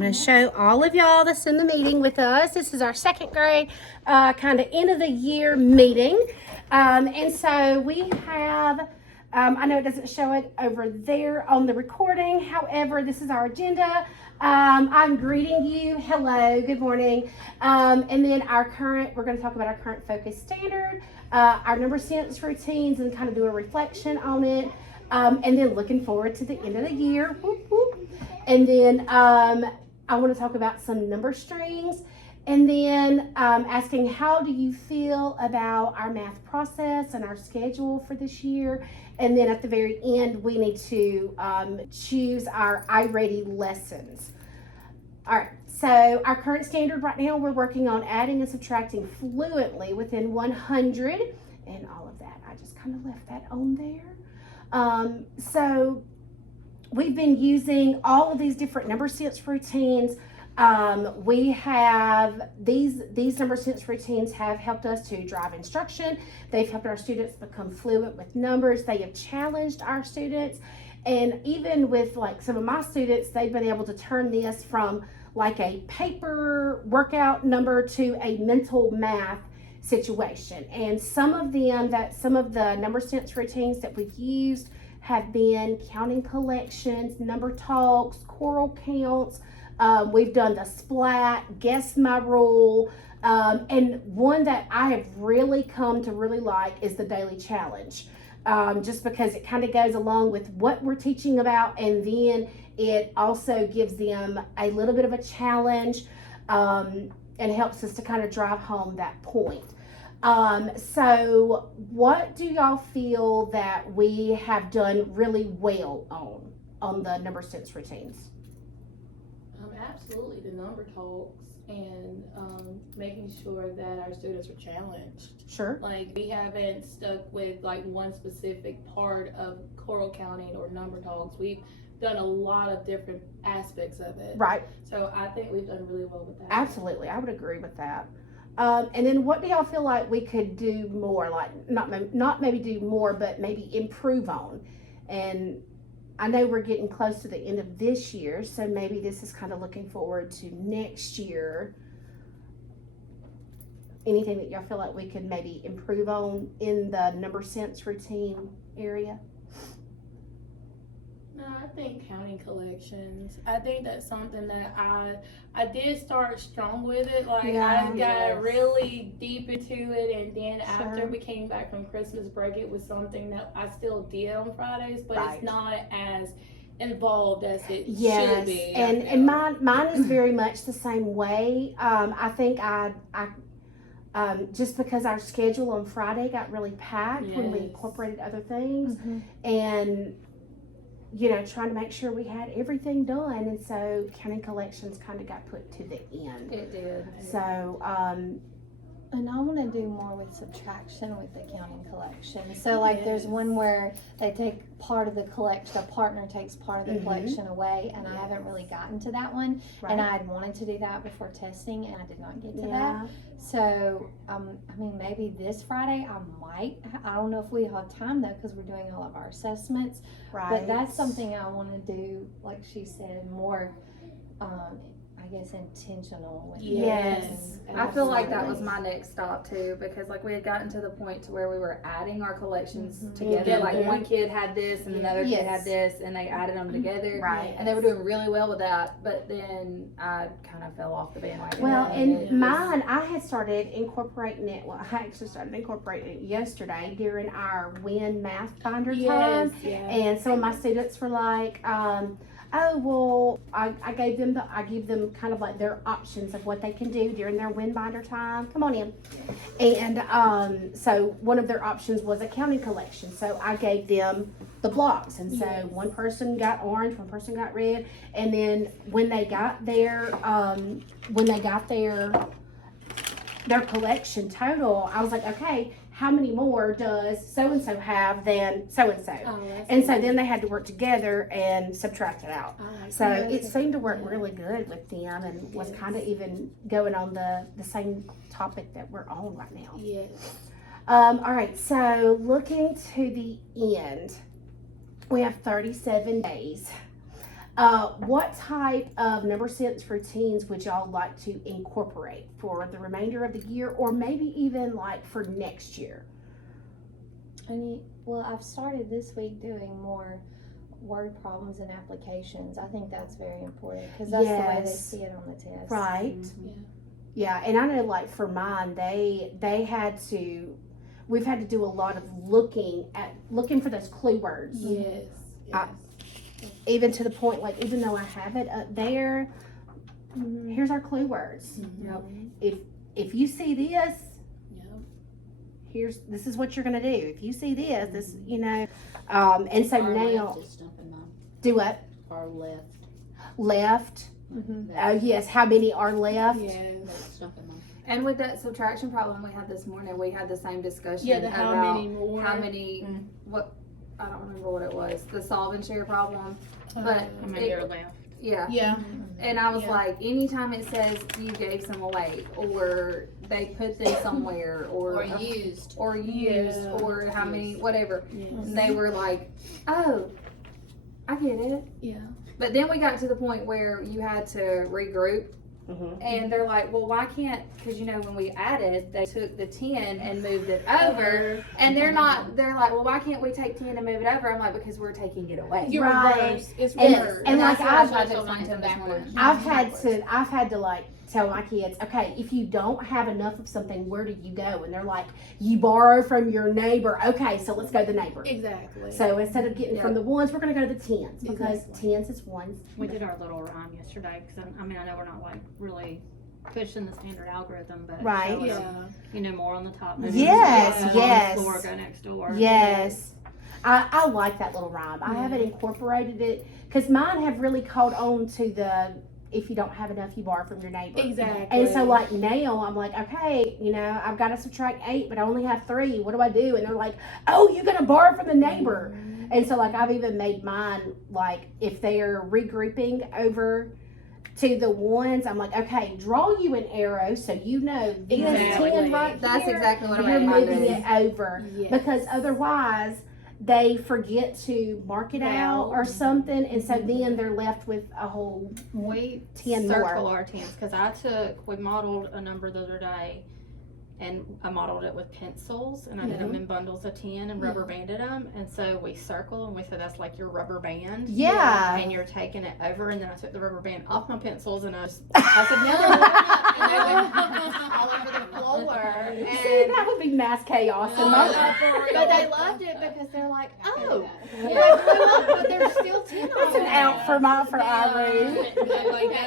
I'm going to show all of y'all that's in the meeting with us. This is our second grade kind of end of the year meeting. And so we have, I know it doesn't show it over there on the recording. However, this is our agenda. I'm greeting you. Hello, good morning. And then we're going to talk about our current focus standard, our number sense routines, and kind of do a reflection on it. And then looking forward to the end of the year. Whoop, whoop. And then I want to talk about some number strings, and then asking how do you feel about our math process and our schedule for this year. And then at the very end, we need to choose our iReady lessons. All right, so our current standard right now, we're working on adding and subtracting fluently within 100 and all of that. I just kind of left that on there. So we've been using all of these different number sense routines. We have these number sense routines have helped us to drive instruction. They've helped our students become fluent with numbers. They have challenged our students. And even with like some of my students, they've been able to turn this from like a paper workout number to a mental math situation. And some of the number sense routines that we've used have been counting collections, number talks, choral counts. We've done the splat, guess my rule, and one that I have really come to really like is the daily challenge, just because it kind of goes along with what we're teaching about, and then it also gives them a little bit of a challenge and helps us to kind of drive home that point. So what do y'all feel that we have done really well on the number sense routines? Absolutely, the number talks and making sure that our students are challenged. Sure. Like, we haven't stuck with like one specific part of choral counting or number talks. We've done a lot of different aspects of it. Right. So I think we've done really well with that. Absolutely, I would agree with that. And then what do y'all feel like we could do more, like not maybe do more, but maybe improve on? And I know we're getting close to the end of this year, so maybe this is kind of looking forward to next year. Anything that y'all feel like we could maybe improve on in the number sense routine area? No, I think counting collections. I think that's something that I did start strong with it. Like, I got really deep into it, and then after we came back from Christmas break, it was something that I still did on Fridays, but it's not as involved as it should be. And mine is very much the same way. I think I just because our schedule on Friday got really packed when we incorporated other things, and trying to make sure we had everything done, and so counting collections kind of got put to the end. It did. So, and I want to do more with subtraction with the counting collection. So, like, there's one where they take part of the collection, a partner takes part of the collection away, and I haven't really gotten to that one. Right. And I had wanted to do that before testing, and I did not get to that. So, I mean, maybe this Friday I might. I don't know if we have time though, because we're doing all of our assessments. Right. But that's something I want to do, like she said, more. I guess intentional with Yes. I feel like that was my next stop too, because like we had gotten to the point to where we were adding our collections together. Like one kid had this and another kid had this, and they added them together. Right. And they were doing really well with that, but then I kind of fell off the bandwagon. Well, and mine, I had started incorporating it. Well, I actually started incorporating it yesterday during our WIN math binder time. And some of my students were like, oh, well, I gave them kind of like their options of what they can do during their WIN binder time. Come on in. And so one of their options was a counting collection. So I gave them the blocks. And so one person got orange, one person got red. And then when they got their collection total, I was like, okay, how many more does so-and-so have than so-and-so? And so then they had to work together and subtract it out. So it seemed to work really good with them, and was kind of even going on the same topic that we're on right now. Yes. All right, so looking to the end, we have 37 days. What type of number sense routines would y'all like to incorporate for the remainder of the year, or maybe even like for next year? Well, I've started this week doing more word problems and applications. I think that's very important because that's the way they Yes. see it on the test. Right. Yeah, and I know like for mine, they had to. We've had to do a lot of looking for those clue words. Yes. Even to the point, like, even though I have it up there, here's our clue words. Yep. If you see this, Yep. this is what you're gonna do. If you see this, you know, and so Our now, left is stumping mine. do what? Our left. Left. Mm-hmm. Oh yes, how many are left? Yes. That's stumping mine. And with that subtraction problem we had this morning, we had the same discussion Yeah, the how about many more. how many, what, I don't remember what it was, the solve and share problem, but How many it- are left? yeah. Yeah. And I was Yeah. like, anytime it says you gave some away, or they put them somewhere, Or used. or used, Yeah. or how many, whatever, Yes. and they were like, oh, I get it. Yeah. But then we got to the point where you had to regroup. Mm-hmm. And they're like, well, why can't, because you know, when we added, they took the 10 and moved it over. And they're like, well, why can't we take 10 and move it over? I'm like, because we're taking it away. You're Right. reverse. It's And- reverse. and that's like what I I've- tried to So explain mine's to them this morning. backwards. I've had to like tell my kids, okay, if you don't have enough of something, where do you go? And they're like, you borrow from your neighbor. Okay, so let's go to the neighbor. Exactly. So instead of getting from the ones, we're gonna go to the tens because Exactly. tens is ones. We did our little rhyme yesterday because I mean I know we're not like really pushing the standard algorithm, but Right. showing Yeah. them, you know, more on the top. Yes, maybe yes. On the floor, go next door. Yes. I like that little rhyme. I haven't incorporated it because mine have really caught on to the if you don't have enough, you borrow from your neighbor. Exactly. And so like now I'm like, okay, you know, I've got to subtract 8, but I only have 3. What do I do? And they're like, oh, you're gonna borrow from the neighbor. And so like I've even made mine like if they're regrouping over to the ones, I'm like, okay, draw you an arrow so you know this Exactly. 10 right That's here, exactly what I you're made mine moving do. it over. Yes. Because otherwise they forget to mark it out or something, and so then they're left with a whole We 10 circle more. our tens because we modeled a number the other day, and I modeled it with pencils, and I did them in bundles of 10 and rubber banded them, and so we circle and we said that's like your rubber band. Yeah. And you're taking it over, and then I took the rubber band off my pencils, and I said, And they went all over the floor. See, that would be mass chaos. in my- But they loved it because they're like, oh, Yeah. but there's still 10 on That's an there. out for Ivory.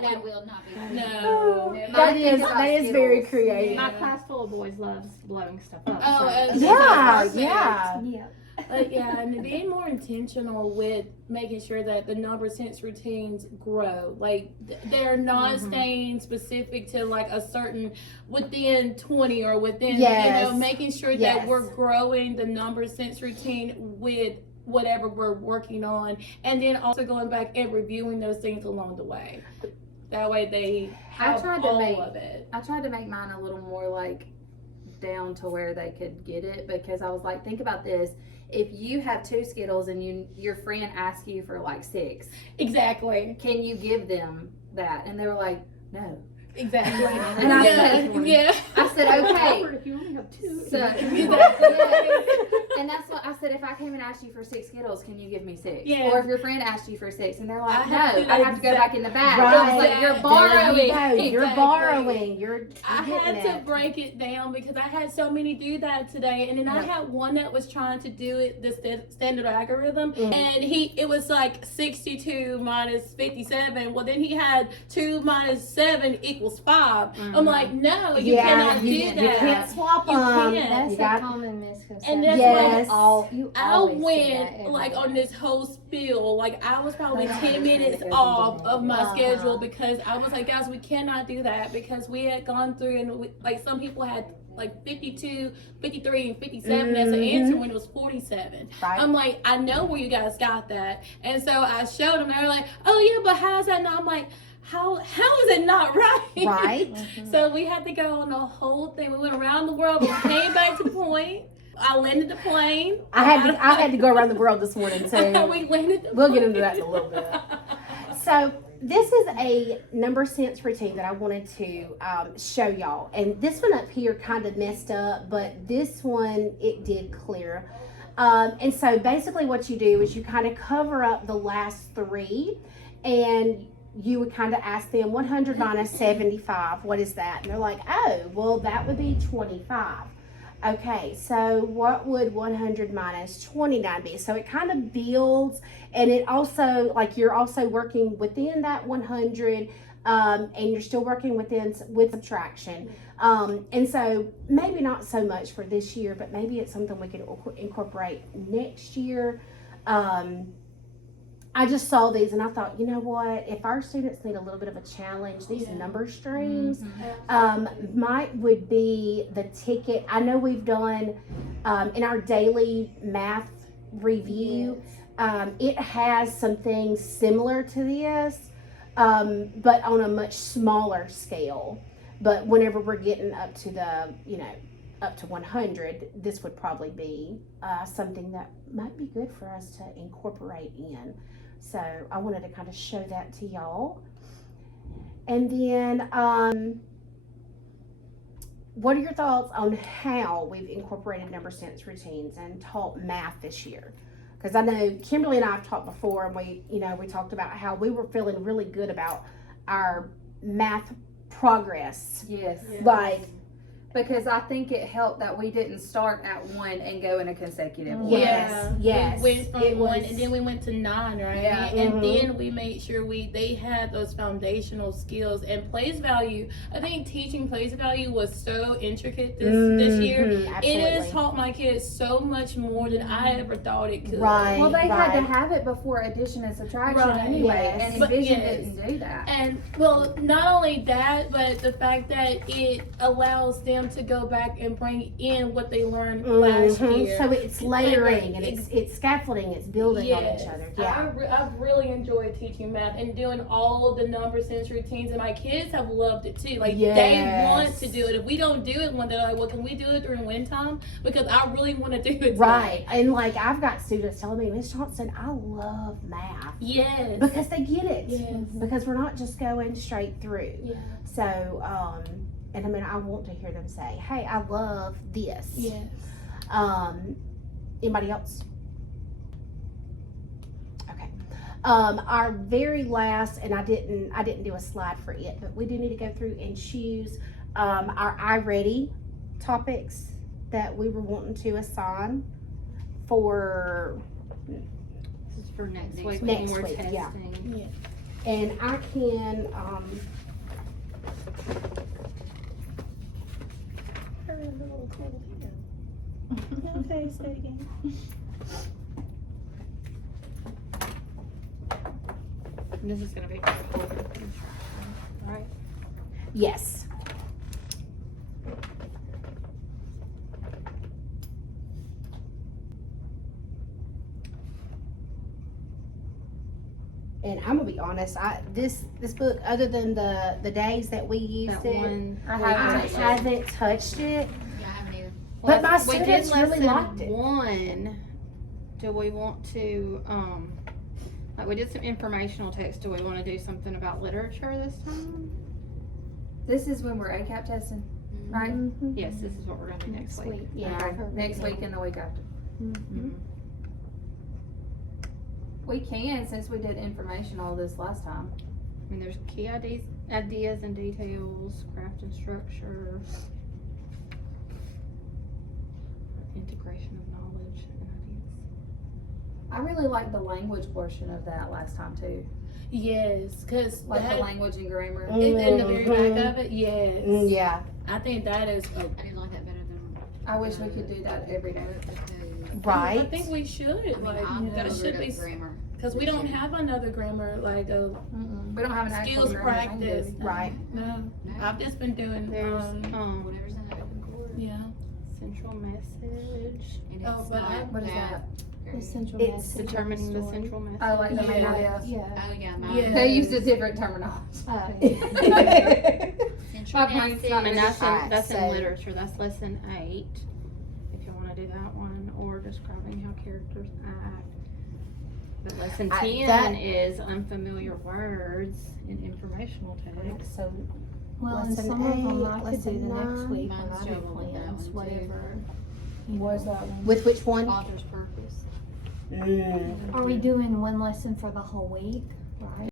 That will not be. No. That is very creative. my class full of boys loves blowing stuff up. Oh, so- and Yeah, Perfect. yeah. Yeah. Yeah, and being more intentional with making sure that the number sense routines grow. Like they're not staying specific to like a certain within 20 or within Yes. you know, making sure Yes. that we're growing the number sense routine with whatever we're working on, and then also going back and reviewing those things along the way. That way they have tried to all make- of it. I tried to make mine a little more like down to where they could get it, because I was like, think about this. If you have 2 Skittles and your friend asks you for like 6, Exactly. can you give them that? And they were like, no. Exactly. And I yeah. said, yeah. I said, okay. If you only have 2. So, Exactly. and that's what I said. If I came and asked you for 6 Skittles, can you give me 6? Yeah. Or if your friend asked you for 6, and they're like, I no, have to do I'd have to go exact- back in the back. Right. It was like, you're There borrowing. There you go. You're Exactly. borrowing. You're I getting had to it. break it down because I had so many do that today, and then I had one that was trying to do it the standard algorithm, and it was like 62 minus 57. Well, then he had 2 minus 7 equals 5. I'm like, no, you cannot do you, that. You can't swap You them. can't. That's You a got- common misconception. And that's Yes. You I always see that went like everywhere. on this whole spiel, like I was probably 10 minutes off of my schedule because I was like, guys, we cannot do that because we had gone through and like some people had like 52, 53, and 57 as an answer when it was 47. Right. I'm like, I know where you guys got that. And so I showed them, they were like, oh yeah, but how's that not? I'm like, how is it not right? Right. So we had to go on the whole thing. We went around the world, but we came back to the point. I landed the plane. I had to go around the world this morning too. We landed the We'll get plane. into that in a little bit. So this is a number sense routine that I wanted to show y'all. And this one up here kind of messed up, but this one, it did clear. And so basically what you do is you kind of cover up the last three, and you would kind of ask them 100 minus 75, what is that? And they're like, oh, well, that would be 25. Okay, so what would 100 minus 29 be? So it kind of builds, and it also, like, you're also working within that 100, and you're still working with subtraction. And so maybe not so much for this year, but maybe it's something we can incorporate next year. I just saw these and I thought, you know what, if our students need a little bit of a challenge, these number streams would be the ticket. I know we've done in our daily math review, it has some things similar to this, but on a much smaller scale. But whenever we're getting up to the, up to 100, this would probably be something that might be good for us to incorporate in. So I wanted to kind of show that to y'all. And then, what are your thoughts on how we've incorporated number sense routines and taught math this year? Because I know Kimberly and I have taught before, and we talked about how we were feeling really good about our math progress. Yes. Like, because I think it helped that we didn't start at 1 and go in a consecutive order. Yes. We went from 1 and then we went to 9, right? Yeah. And then we made sure they had those foundational skills and place value. I think teaching place value was so intricate this year. Absolutely. It has taught my kids so much more than I ever thought it could. Right. Well, they had to have it before addition and subtraction anyway, Yes. and But Envision yes. didn't do that. And well, not only that, but the fact that it allows them to go back and bring in what they learned last year. So it's layering and it's scaffolding, it's building on each other. Yeah. I've really enjoyed teaching math and doing all the number sense routines, and my kids have loved it too. Like they want to do it. If we don't do it one day, like, well, can we do it during wind time? Because I really want to do it. Right. And like I've got students telling me, Miss Johnson, I love math. Yes. Because they get it. Yes. Because we're not just going straight through. Yeah. So, and I mean, I want to hear them say, hey, I love this. Yes. Anybody else? Okay. Our very last, and I didn't do a slide for it, but we do need to go through and choose our iReady topics that we were wanting to assign for This is for next week. Next when we're week, yeah. testing. and I can Okay, say it again. And this is gonna be for full instruction, right? yes. And I'm gonna be honest, this book, other than the days that we used That it, one. I haven't touched it. Yeah, I haven't either. But my we students did really lesson liked it. 1. Do we want to, like we did some informational text. Do we want to do something about literature this time? This is when we're ACAP testing, right? Yes, this is what we're gonna do next week. Yeah. Okay, next week and the week after. Mhm. We can, since we did informational this last time. I mean, there's key ideas and details, craft and structure, integration of knowledge and ideas. I really liked the language portion of that last time too. Yes, because Like the language and grammar. in the very back of it, yes. Yeah. I think that is I didn't like that better than I wish we could do that every day. Right. I think we should. Like, I'm that good should at be grammar. because we don't have another grammar like a We don't have an actual skills grammar practice. language. Right. No, I've just been doing. There's Whatever's in the open course. Yeah. central message, And Oh, it's but not what is math. that? The central It's message of determining the story. central message. Oh, like the main Yeah. idea. Yeah. Oh, yeah, mine. Yeah. They used a different terminology. Central My brain's message. not And that's Alright, in, that's so- in literature, that's lesson 8, if you wanna do that one, or describing how characters act. But lesson I- 10 that- is unfamiliar words in informational text. So Well, and Lesson some of them 8, I could do lesson the next 9. week when Mine's I do juggling with that plans, one, too. whatever. Where's that one? with which one? Author's purpose. Are we doing one lesson for the whole week, right?